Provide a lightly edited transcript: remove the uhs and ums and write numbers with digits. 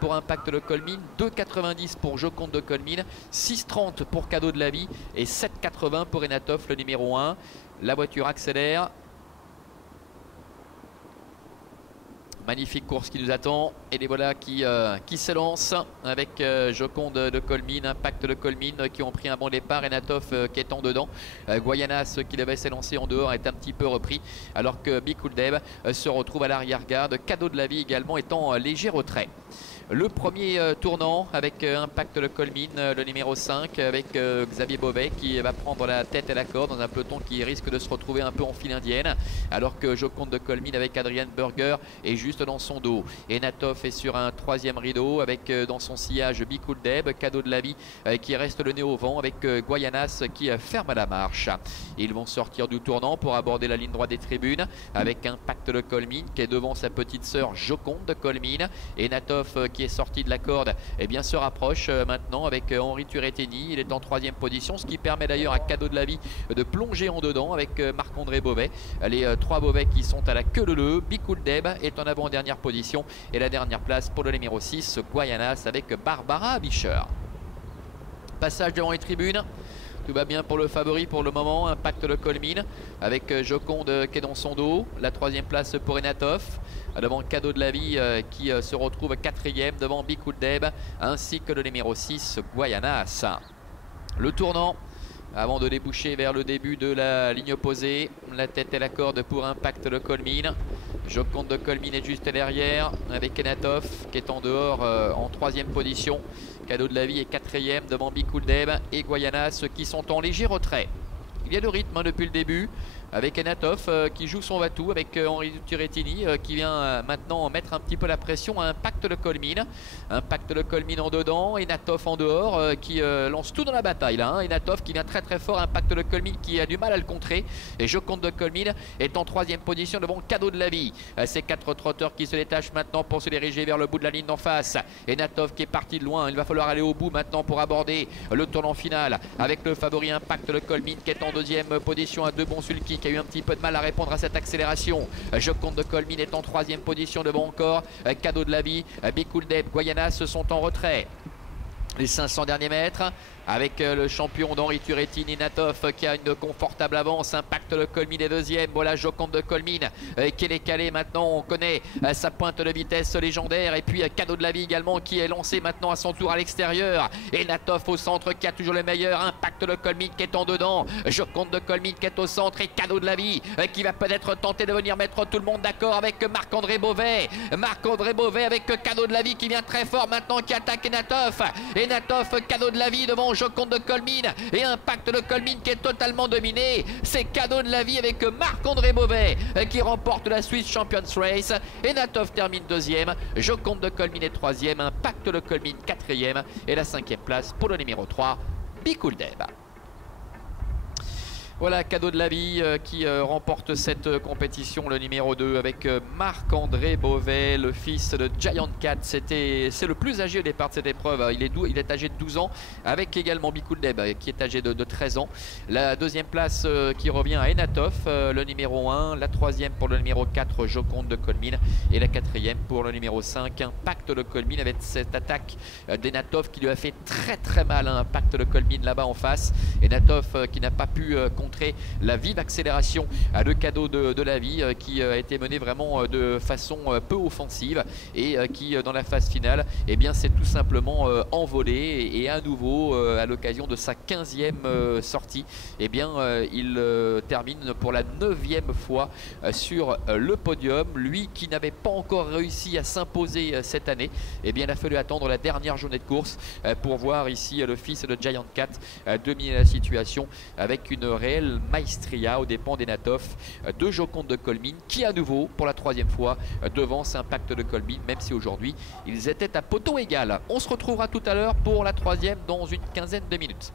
pour Impact de Colmine, 2,90 pour Joconde de Colmine, 6,30 pour Cadeau de la Vie et 7,80 pour Enatov, le numéro 1. La voiture accélère. Magnifique course qui nous attend et les voilà qui s'élancent avec Joconde de Colmine, Impact de Colmine qui ont pris un bon départ, Enatov qui est en dedans. Guayanas qui devait s'élancer en dehors est un petit peu repris alors que Bikuldeb se retrouve à l'arrière-garde. Cadeau de la Vie également est en léger retrait. Le premier tournant avec Impact de Colmine, le numéro 5, avec Xavier Beauvais qui va prendre la tête et la corde dans un peloton qui risque de se retrouver un peu en file indienne, alors que Joconde de Colmine avec Adrian Burger est juste dans son dos. Enatov est sur un troisième rideau avec dans son sillage Bikuldeb, Cadeau de la Vie qui reste le nez au vent avec Guayanas qui ferme la marche. Ils vont sortir du tournant pour aborder la ligne droite des tribunes avec Impact de Colmine qui est devant sa petite sœur Joconde de Colmine. Enatov qui est sorti de la corde et bien se rapproche maintenant avec Henri Turrettini. Il est en troisième position, ce qui permet d'ailleurs à Cadeau de la Vie de plonger en dedans avec Marc-André Beauvais. Les trois Beauvais qui sont à la queue leu. Bikuldeb est en avant-dernière position et la dernière place pour le numéro 6 Guayanas avec Barbara Bischer. Passage devant les tribunes. Tout va bien pour le favori pour le moment, Impact de Colmine avec Joconde qui est dans son dos. La troisième place pour Enatov. Devant Cadeau de la Vie qui se retrouve quatrième devant Bikuldeb ainsi que le numéro 6 Guayanas. Le tournant avant de déboucher vers le début de la ligne opposée. La tête et la corde pour Impact de Colmine. Joconde de Colmine est juste derrière avec Enatov qui est en dehors en troisième position. Cadeau de la Vie est quatrième devant Bikuldeb et Guayanas qui sont en léger retrait. Il y a le rythme depuis le début avec Enatov qui joue son va-tout avec Henri Turrettini qui vient maintenant mettre un petit peu la pression à Impact de Colmine. Impact de Colmine en dedans, Enatov en dehors qui lance tout dans la bataille là. Enatov qui vient très très fort, Impact de Colmine qui a du mal à le contrer et Joconde de Colmine est en troisième position devant Cadeau de la Vie. Ces quatre trotteurs qui se détachent maintenant pour se diriger vers le bout de la ligne d'en face. Enatov qui est parti de loin, il va falloir aller au bout maintenant pour aborder le tournant final avec le favori Impact de Colmine qui est en deuxième position à deux bons sulky qui a eu un petit peu de mal à répondre à cette accélération. Joconde de Colmine est en troisième position devant encore Cadeau de la Vie. Bikuldeb, Guayanas sont en retrait. Les 500 derniers mètres avec le champion d'Henri Turrettini, Enatov qui a une confortable avance. Impact de Colmine est deuxième. Voilà Joconde de Colmine qui est décalé maintenant. On connaît sa pointe de vitesse légendaire. Et puis Cadeau de la Vie également qui est lancé maintenant à son tour à l'extérieur. Enatov au centre qui a toujours le meilleur. Impact de Colmine qui est en dedans. Joconde de Colmine qui est au centre et Cadeau de la Vie qui va peut-être tenter de venir mettre tout le monde d'accord avec Marc-André Beauvais. Marc-André Beauvais avec Cadeau de la Vie qui vient très fort maintenant, qui attaque Enatov. Enatov, Cadeau de la Vie devant Joconde de Colmine et Impact de Colmine qui est totalement dominé. C'est Cadeau de la Vie avec Marc-André Beauvais qui remporte la Swiss Champions Race. Enatov termine deuxième, Joconde de Colmine est troisième, Impact de Colmine quatrième et la cinquième place pour le numéro 3 Bikuldeb. Voilà Cadeau de la Vie qui remporte cette compétition, le numéro 2 avec Marc-André Beauvais, le fils de Giant Cat. C'est le plus âgé au départ de cette épreuve. Il est âgé de 12 ans avec également Bikuldeb qui est âgé de 13 ans. La deuxième place qui revient à Enatov, le numéro 1. La troisième pour le numéro 4, Joconde de Colmine. Et la quatrième pour le numéro 5, Impact de Colmine avec cette attaque d'Enatov qui lui a fait très très mal. Impact de Colmine là-bas en face. Enatov qui n'a pas pu contrer la vive accélération de Cadeau de la Vie qui a été menée vraiment de façon peu offensive et qui dans la phase finale s'est tout simplement envolé et à nouveau à l'occasion de sa 15e sortie il termine pour la 9e fois sur le podium. Lui qui n'avait pas encore réussi à s'imposer cette année, il a fallu attendre la dernière journée de course pour voir ici le fils de Giant Cat dominer la situation avec une réelle maestria aux dépens d'Enatov de Joconde de Colmine qui à nouveau pour la troisième fois devance Impact de Colmine, même si aujourd'hui ils étaient à poteau égal. On se retrouvera tout à l'heure pour la troisième dans une quinzaine de minutes.